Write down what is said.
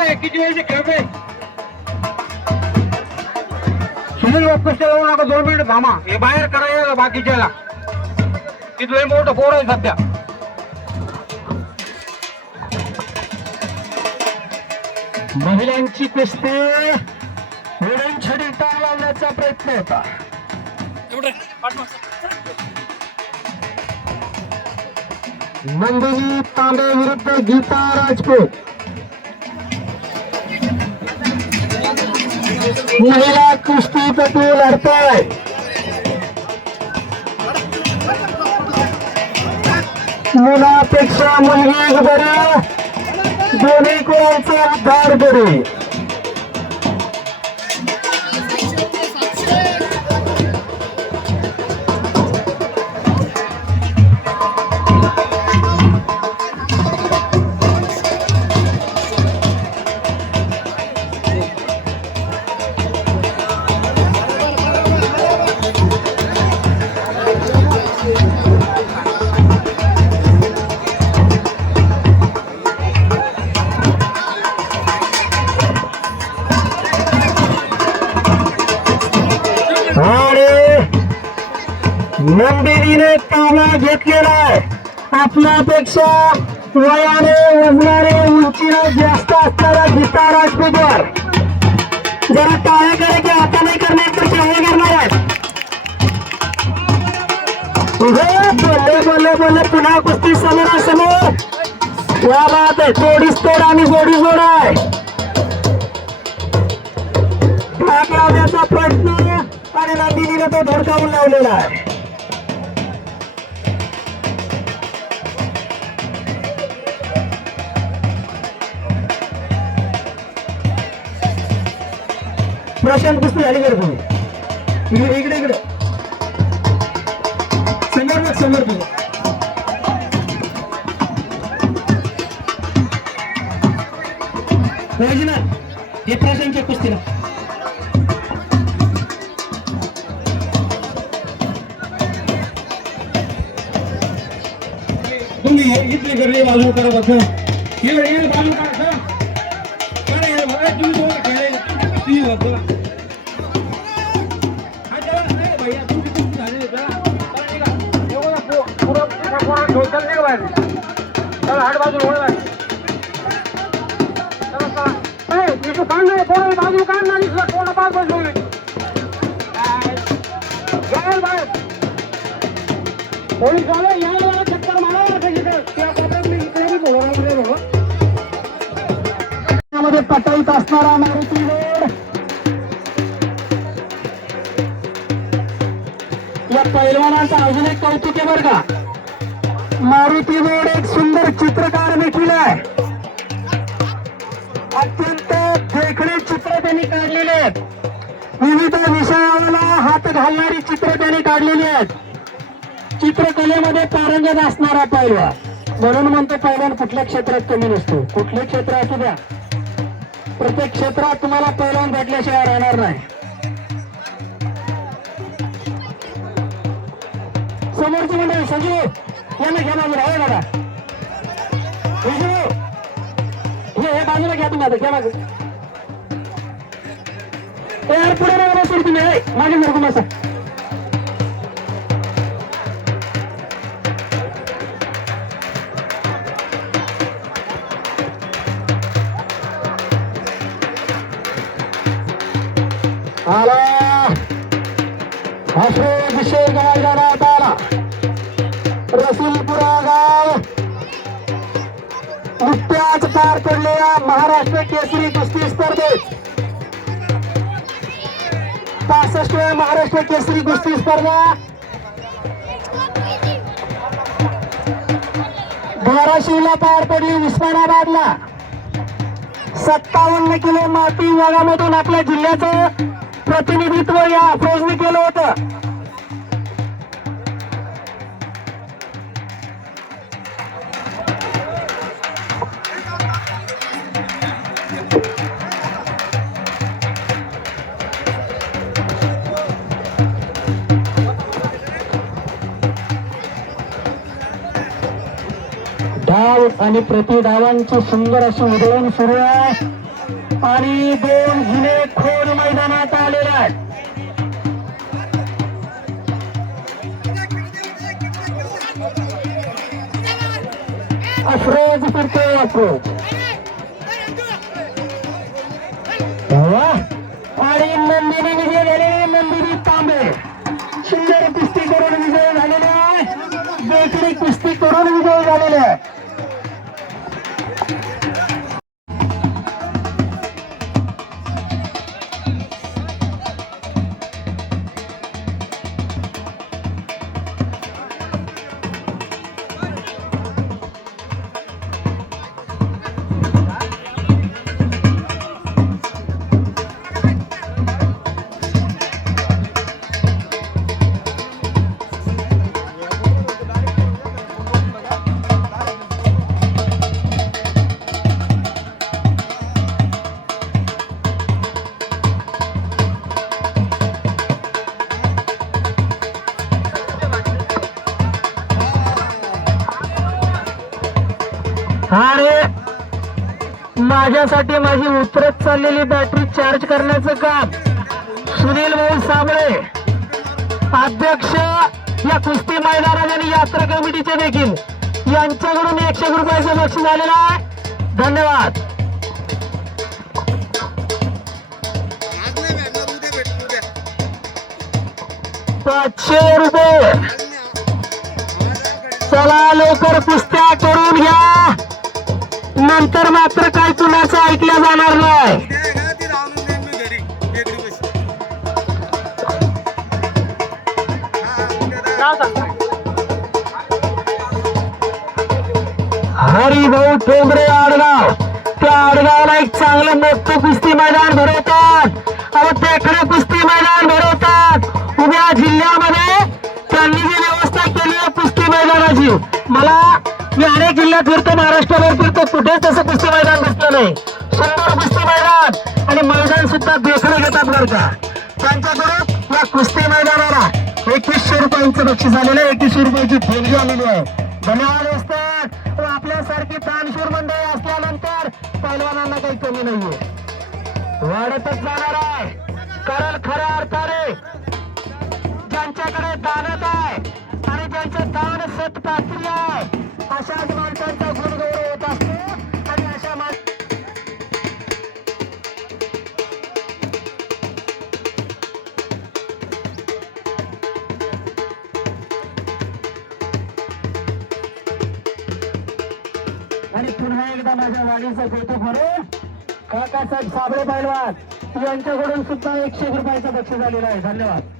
नाही किती वेळचे खेळते सुनील उत्कृष्ट जाऊ नका 2 मिनिट थांबा हे बाहेर करायला बाकीच्याला तिथलं मोठं पोर आहे सध्या महिलांची कुस्ती उडण छडी टाळ लावण्याचा प्रयत्न होता नंदिनी तांबे विरुद्ध गीता राजपूत महिला कुस्तीपटू लढताय मुलापेक्षा मुलगी बरी दोन्ही कोणाचा उद्धार बरी नंदिनीने ताबा घेतलेला आहे आपल्यापेक्षा वयाने वजनाने उंचीने जास्त असणारा गीता राजपूतवर जरा टाळ्या करे की आता नाही करणार तर केव्हा करणार आहे बोलले बोलले बोलले पुन्हा कुस्ती समोरासमोर या बात आहे जोडीच तोड आणि जोडी जोड आहे भाग लावण्याचा प्रयत्न आणि नंदिनीने तो धडकावून लावलेला आहे प्रशांत कुस्ती झाली बरं तुम्ही इकडे इकडे समोर समोर तुम्ही ना हे प्रशांतच्या कुस्तीला तुम्ही इथली गर्दी बाजू करत असं हे बाजू काढा तुम्ही दोन खेळायला तुम्ही होतो हाट बाजू बाजू काढणार कोणा पाच बाजू पोलीस वाले याला चक्कर मारा मध्ये पटाईत असणारा मारुती रोड या पैलवानांचा अजून एक कौतुक आहे बरं का मारुती रोड एक सुंदर चित्रकार देखील आहे अत्यंत देखणे चित्र त्यांनी काढलेले आहेत विविध विषयाला हात घालणारी चित्र त्यांनी काढलेली आहेत चित्रकलेमध्ये पारंगत असणारा पैलवान म्हणून म्हणतो पैलवान कुठल्या क्षेत्रात कमी नसतो कुठले क्षेत्र असू द्या प्रत्येक क्षेत्रात तुम्हाला पैलवान भेटल्याशिवाय राहणार नाही समोरची मंडळी संजू यांना घ्या बाजूला आहे दादा हे बाजूला घ्या तुम्ही आता घ्या बाजू यार पुढे नका बसून तुम्ही मागे जर तुम्हाला आला अभिषेक मैदानात आला रसूलपुरा गाव नुकत्याच पार पडलेल्या महाराष्ट्र केसरी कुस्ती स्पर्धेत 65व्या महाराष्ट्र केसरी कुस्ती स्पर्धा धाराशिवला पार पडली उस्मानाबादला 57 किलो माती विभागामधून आपल्या जिल्ह्याचं प्रतिनिधित्व या फौजने केलं होतं डाव आणि प्रति डावांची सुंदर अशी उधळण सुरू आहे आणि 2 जुने खोड मैदानात आलेले आहेत. अफरोज करतोय अफरोज. आणि नंदिनी विजय झालेले नंदिनी तांबे सुंदर कुस्ती करून विजय झालेले आहे. देखणी कुस्ती करून विजय झालेले आहे. आणि माझ्यासाठी माझी उतरत चाललेली बॅटरी चार्ज करण्याचं काम सुनील भाऊ साबळे अध्यक्ष या कुस्ती मैदानात आणि यात्रा कमिटीचे देखील यांच्याकडून 100 रुपयाचं बक्षीस आलेलं आहे. धन्यवाद. ₹500. चला लवकर कुस्त्या करून घ्या, नंतर मात्र काही कुणाचं ऐकलं जाणार नाही. हरिभाऊ ठोंबरे आडगाव, त्या आडगावला एक चांगलं मोठं कुस्ती मैदान भरवतात आणि तेकडे कुस्ती मैदान भरवतात. उभ्या जिल्ह्यामध्ये त्यांनी जी व्यवस्था केली आहे कुस्ती मैदानाची, मी अनेक जिल्ह्यात फिरतो, महाराष्ट्रावर फिरतो, कुठेच तसं कुस्ती मैदान दिसलं नाही. सुंदर कुस्ती मैदान आणि मैदान सुद्धा देखणं घेतात बरं का. त्यांच्याकडून या कुस्ती मैदानाला 2100 रुपयांचं बक्षीस आलेलं आहे. 2100 रुपयाची देणगी आलेली आहे. धन्यवाद असतात. आपल्यासारखी दानशूर मंडळी असल्यानंतर पैलवानांना काही कमी नाहीये, वाढतच जाणार आहे. कारण खऱ्या अर्थाने ज्यांच्याकडे दानत आहे आणि ज्यांचं दान सत्पात्री आहे अशाच माणसांचा गुणगौरव होत असतो. आणि अशा आणि पुन्हा एकदा माझ्या वाणीचं कौतुक म्हणून काकासाहेब साबळे पैलवान यांच्याकडून सुद्धा 100 रुपयाचं बक्षीस आलेलं आहे. धन्यवाद.